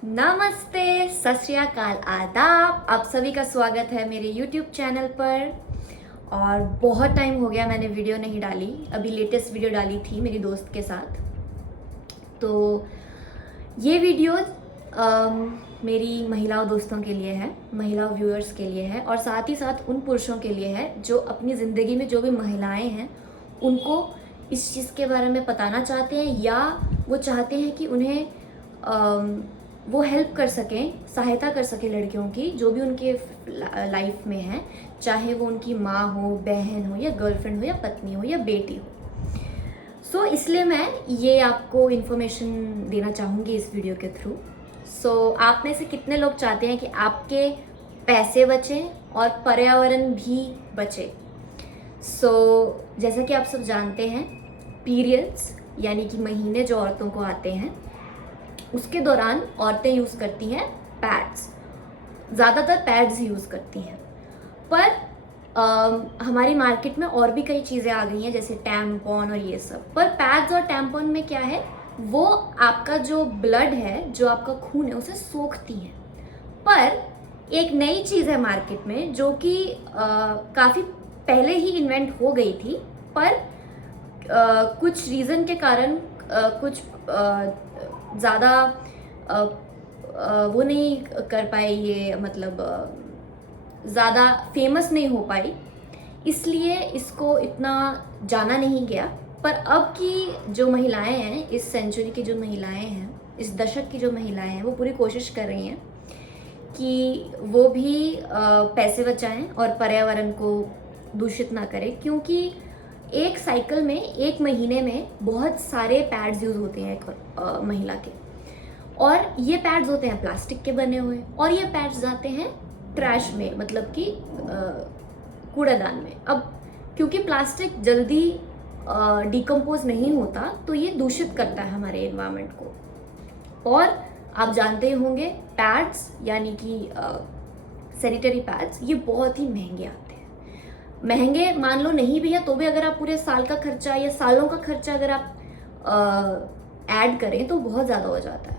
नमस्ते, सत श्री अकाल, आदाब। आप सभी का स्वागत है मेरे YouTube चैनल पर। और बहुत टाइम हो गया मैंने वीडियो नहीं डाली। अभी लेटेस्ट वीडियो डाली थी मेरी दोस्त के साथ। तो ये वीडियो मेरी महिला दोस्तों के लिए है, महिला व्यूअर्स के लिए है और साथ ही साथ उन पुरुषों के लिए है जो अपनी ज़िंदगी में जो भी महिलाएं हैं उनको इस चीज़ के बारे में बताना चाहते हैं या वो चाहते हैं कि उन्हें वो हेल्प कर सकें, सहायता कर सकें लड़कियों की जो भी उनके लाइफ में है, चाहे वो उनकी माँ हो, बहन हो या गर्लफ्रेंड हो या पत्नी हो या बेटी हो। इसलिए मैं ये आपको इन्फॉर्मेशन देना चाहूँगी इस वीडियो के थ्रू। आप में से कितने लोग चाहते हैं कि आपके पैसे बचें और पर्यावरण भी बचे? जैसा कि आप सब जानते हैं, पीरियड्स यानी कि महीने जो औरतों को आते हैं उसके दौरान औरतें यूज़ करती हैं पैड्स, ज़्यादातर पैड्स यूज़ करती हैं। पर हमारी मार्केट में और भी कई चीज़ें आ गई हैं जैसे टैम्पॉन और ये सब। पर पैड्स और टैम्पॉन में क्या है, वो आपका जो ब्लड है, जो आपका खून है, उसे सोखती हैं। पर एक नई चीज़ है मार्केट में जो कि काफ़ी पहले ही इन्वेंट हो गई थी, पर कुछ रीज़न के कारण कुछ ज़्यादा वो नहीं कर पाए, ये मतलब ज़्यादा फेमस नहीं हो पाई, इसलिए इसको इतना जाना नहीं गया। पर अब की जो महिलाएं हैं, इस सेंचुरी की जो महिलाएं हैं, इस दशक की जो महिलाएं हैं, वो पूरी कोशिश कर रही हैं कि वो भी पैसे बचाएं और पर्यावरण को दूषित ना करें। क्योंकि एक साइकिल में, एक महीने में बहुत सारे पैड्स यूज़ होते हैं एक महिला के, और ये पैड्स होते हैं प्लास्टिक के बने हुए, और ये पैड्स जाते हैं ट्रैश में, मतलब कि कूड़ादान में। अब क्योंकि प्लास्टिक जल्दी डिकम्पोज नहीं होता, तो ये दूषित करता है हमारे एनवायरनमेंट को। और आप जानते ही होंगे, पैड्स यानी कि सैनिटरी पैड्स ये बहुत ही महंगे आते हैं। महंगे मान लो नहीं भी है तो भी अगर आप पूरे साल का खर्चा या सालों का खर्चा अगर आप ऐड करें तो बहुत ज़्यादा हो जाता है।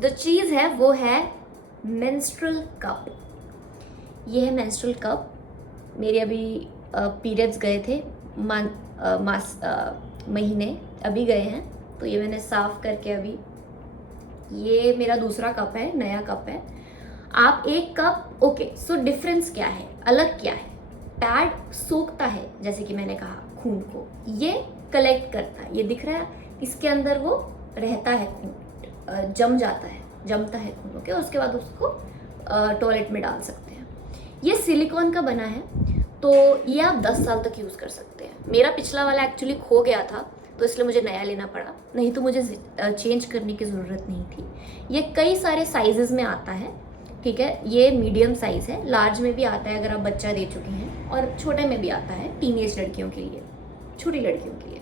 द चीज़ है वो है मेंस्ट्रुअल कप। ये है मेंस्ट्रुअल कप। मेरे अभी पीरियड्स गए थे, महीने अभी गए हैं, तो ये मैंने साफ करके अभी, ये मेरा दूसरा कप है, नया कप है। आप एक कप, ओके, डिफरेंस क्या है, अलग क्या है? पैड सोखता है, जैसे कि मैंने कहा, खून को। ये कलेक्ट करता है, ये दिख रहा है, इसके अंदर वो रहता है, खून जमता है खून, ओके। उसके बाद उसको टॉयलेट में डाल सकते हैं। ये सिलिकॉन का बना है, तो ये आप 10 साल तक यूज़ कर सकते हैं। मेरा पिछला वाला एक्चुअली खो गया था, तो इसलिए मुझे नया लेना पड़ा, नहीं तो मुझे चेंज करने की ज़रूरत नहीं थी। ये कई सारे साइजेस में आता है, ठीक है। ये मीडियम साइज़ है, लार्ज में भी आता है अगर आप बच्चा दे चुके हैं, और छोटे में भी आता है टीनेज लड़कियों के लिए, छोटी लड़कियों के लिए।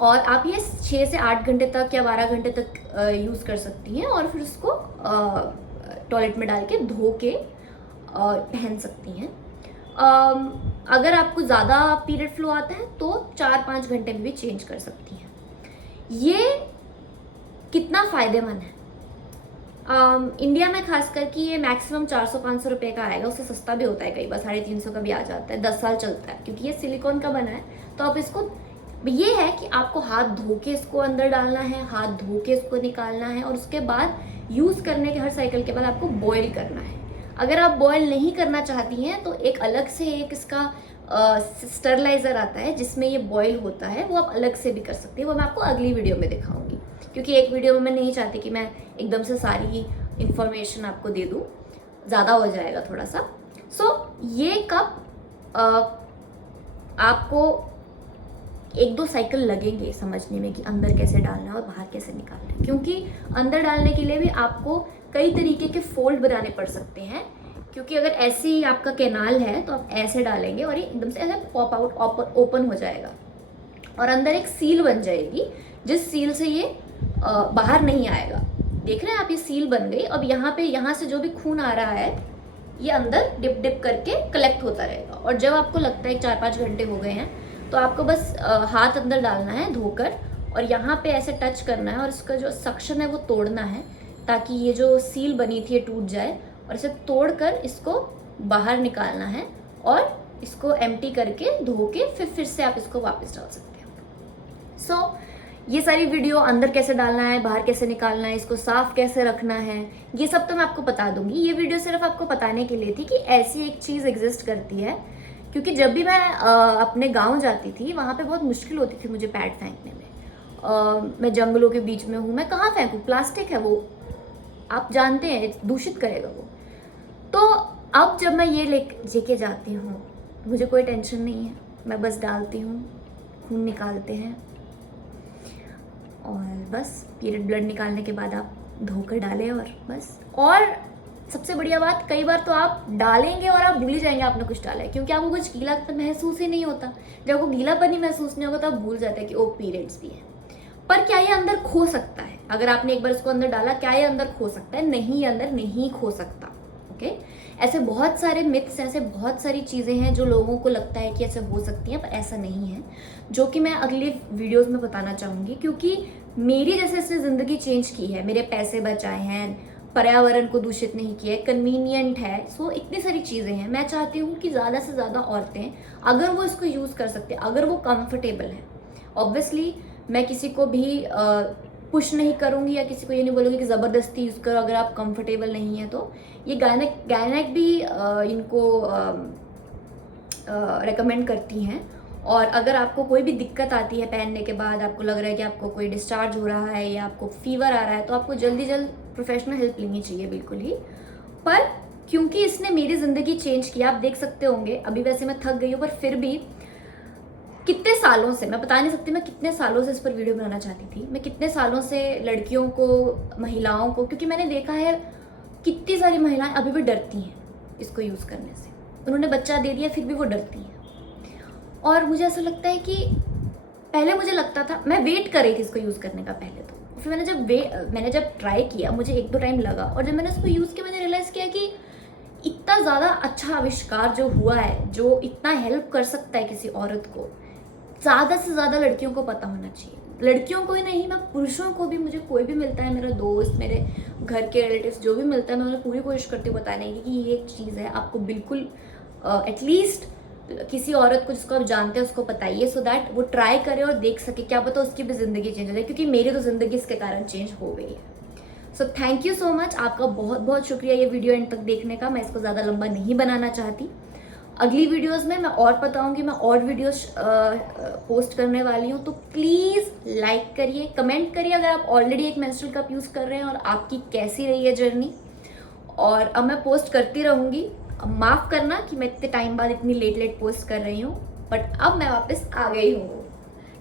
और आप ये 6 से 8 घंटे तक या 12 घंटे तक यूज़ कर सकती हैं, और फिर उसको टॉयलेट में डाल के धो के पहन सकती हैं। अगर आपको ज़्यादा पीरियड फ्लो आता है तो 4-5 घंटे में भी चेंज कर सकती हैं। ये कितना फ़ायदेमंद है? इंडिया में खास करके ये मैक्सिमम 400-500 रुपये का आएगा, उससे सस्ता भी होता है, कई बार 350 का भी आ जाता है। 10 साल चलता है क्योंकि ये सिलिकॉन का बना है। तो आप इसको, ये है कि आपको हाथ धो के इसको अंदर डालना है, हाथ धो के इसको निकालना है, और उसके बाद यूज़ करने के हर साइकिल के बाद आपको बॉयल करना है। अगर आप बॉयल नहीं करना चाहती हैं तो एक अलग से एक इसका स्टरलाइज़र आता है जिसमें ये बॉयल होता है, वो आप अलग से भी कर सकती हैं। वो मैं आपको अगली वीडियो में दिखाऊंगी, क्योंकि एक वीडियो में मैं नहीं चाहती कि मैं एकदम से सारी इंफॉर्मेशन आपको दे दूँ, ज़्यादा हो जाएगा थोड़ा सा। ये कप आपको 1-2 साइकिल लगेंगे समझने में कि अंदर कैसे डालना है और बाहर कैसे निकालना है, क्योंकि अंदर डालने के लिए भी आपको कई तरीके के फोल्ड बनाने पड़ सकते हैं। क्योंकि अगर ऐसे ही आपका कैनाल है तो आप ऐसे डालेंगे और ये एकदम से ऐसे पॉप आउट ओपन हो जाएगा, और अंदर एक सील बन जाएगी जिस सील से ये बाहर नहीं आएगा। देख रहे हैं आप, ये सील बन गई। अब यहाँ से जो भी खून आ रहा है ये अंदर डिप डिप करके कलेक्ट होता रहेगा, और जब आपको लगता है 4-5 घंटे हो गए हैं तो आपको बस हाथ अंदर डालना है धोकर, और यहाँ पे ऐसे टच करना है और इसका जो सक्शन है वो तोड़ना है ताकि ये जो सील बनी थी ये टूट जाए, और इसे तोड़कर इसको बाहर निकालना है और इसको एम्प्टी करके धो के फिर से आप इसको वापस डाल सकते हैं। सो ये सारी वीडियो अंदर कैसे डालना है, बाहर कैसे निकालना है, इसको साफ कैसे रखना है, ये सब तो मैं आपको बता दूंगी। ये वीडियो सिर्फ आपको बताने के लिए थी कि ऐसी एक चीज़ एग्जिस्ट करती है, क्योंकि जब भी मैं अपने गांव जाती थी वहाँ पे बहुत मुश्किल होती थी मुझे पैड फेंकने में। मैं जंगलों के बीच में हूँ, मैं कहाँ फेंकूँ, प्लास्टिक है वो, आप जानते हैं दूषित करेगा वो। तो अब जब मैं ये लेके जाती हूँ मुझे कोई टेंशन नहीं है, मैं बस डालती हूँ, खून निकालते हैं और बस पीरियड ब्लड निकालने के बाद आप धोकर डालें और बस। और सबसे बढ़िया बात, कई बार तो आप डालेंगे और आप भूल ही जाएंगे आपने कुछ डाला है, क्योंकि आपको कुछ गीलापन महसूस ही नहीं होता। जब आपको गीलापन ही महसूस नहीं होगा तो आप भूल जाते हैं कि ओ पीरियड्स भी है। पर क्या ये अंदर खो सकता है? अगर आपने एक बार इसको अंदर डाला, क्या ये अंदर खो सकता है? नहीं, ये अंदर नहीं खो सकता। ओके, ऐसे बहुत सारे मिथ्स, ऐसे बहुत सारी चीज़ें हैं जो लोगों को लगता है कि ऐसे हो सकती हैं, पर ऐसा नहीं है, जो कि मैं अगले वीडियोस में बताना चाहूँगी। क्योंकि मेरी जैसे इसने ज़िंदगी चेंज की है, मेरे पैसे बचाए हैं, पर्यावरण को दूषित नहीं किया, कन्वीनियंट है, सो इतनी सारी चीज़ें हैं। मैं चाहती हूँ कि ज़्यादा से ज़्यादा औरतें, अगर वो इसको यूज़ कर सकते, अगर वो कंफर्टेबल है, ऑब्वियसली मैं किसी को भी पुश नहीं करूँगी या किसी को ये नहीं बोलूँगी कि ज़बरदस्ती यूज़ करो अगर आप कंफर्टेबल नहीं है तो। ये गायनेक भी इनको रेकमेंड करती हैं। और अगर आपको कोई भी दिक्कत आती है पहनने के बाद, आपको लग रहा है कि आपको कोई डिस्चार्ज हो रहा है या आपको फीवर आ रहा है, तो आपको जल्दी प्रोफेशनल हेल्प लेनी चाहिए, बिल्कुल ही। पर क्योंकि इसने मेरी ज़िंदगी चेंज किया, आप देख सकते होंगे, अभी वैसे मैं थक गई हूँ पर फिर भी कितने सालों से, मैं बता नहीं सकती मैं कितने सालों से इस पर वीडियो बनाना चाहती थी। मैं कितने सालों से लड़कियों को, महिलाओं को, क्योंकि मैंने देखा है कितनी सारी महिलाएं अभी भी डरती हैं इसको यूज़ करने से। उन्होंने बच्चा दे दिया फिर भी वो डरती हैं। और मुझे ऐसा लगता है कि पहले मुझे लगता था, मैं वेट कर रही थी इसको यूज़ करने का पहले तो, फिर मैंने जब ट्राई किया, मुझे 1-2 टाइम लगा, और जब मैंने इसको यूज़ किया मैंने रियलाइज़ किया कि इतना ज़्यादा अच्छा आविष्कार जो हुआ है, जो इतना हेल्प कर सकता है किसी औरत को, ज़्यादा से ज़्यादा लड़कियों को पता होना चाहिए। लड़कियों को ही नहीं, मैं पुरुषों को भी, मुझे कोई भी मिलता है, मेरा दोस्त, मेरे घर के रिलेटिव्स जो भी मिलता है, मैं उन्हें पूरी कोशिश करती हूँ बताने की कि ये एक चीज़ है, आपको बिल्कुल एटलीस्ट किसी औरत को जिसको आप जानते हैं उसको बताइए, सो दैट वो ट्राई करे और देख सके, क्या पता उसकी भी ज़िंदगी चेंज हो जाए, क्योंकि मेरी तो ज़िंदगी इसके कारण चेंज हो गई है। So thank you so much, आपका बहुत बहुत शुक्रिया ये वीडियो एंड तक देखने का। मैं इसको ज़्यादा लंबा नहीं बनाना चाहती। अगली वीडियोस में मैं और बताऊंगी, मैं और वीडियोस पोस्ट करने वाली हूँ, तो प्लीज़ लाइक करिए, कमेंट करिए अगर आप ऑलरेडी एक मेंस्ट्रुअल कप यूज़ कर रहे हैं और आपकी कैसी रही है जर्नी। और अब मैं पोस्ट करती रहूँगी, माफ़ करना कि मैं इतने टाइम बाद इतनी लेट पोस्ट कर रही हूँ, बट अब मैं वापस आ गई हूँ।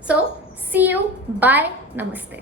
सो सी यू, बाय, नमस्ते।